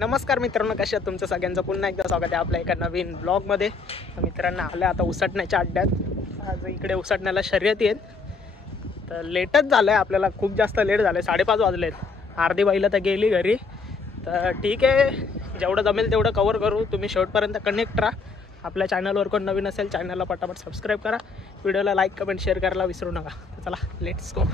नमस्कार मित्रांनो, कशा आहात? तुमचं सगळ्यांचं पुन्हा एकदा स्वागत आहे आपल्या एका नवीन ब्लॉगमध्ये. तर मित्रांनो, आलं आता उसटण्याच्या अड्ड्यात. आज इकडे उसटण्याला शर्यती आहेत. तर लेटच झालं आहे, आपल्याला खूप जास्त लेट झालं आहे. 5:30 वाजले आहेत. अर्धी बाईला तर गेली घरी. तर ठीक आहे, जेवढं जमेल तेवढं कवर करू. तुम्ही शेवटपर्यंत कनेक्ट राहा. आपल्या चॅनलवर कोण नवीन असेल चॅनलला पटापट सबस्क्राईब करा. व्हिडिओला लाईक कमेंट शेअर करायला विसरू नका. तर चला, लेट्स गो.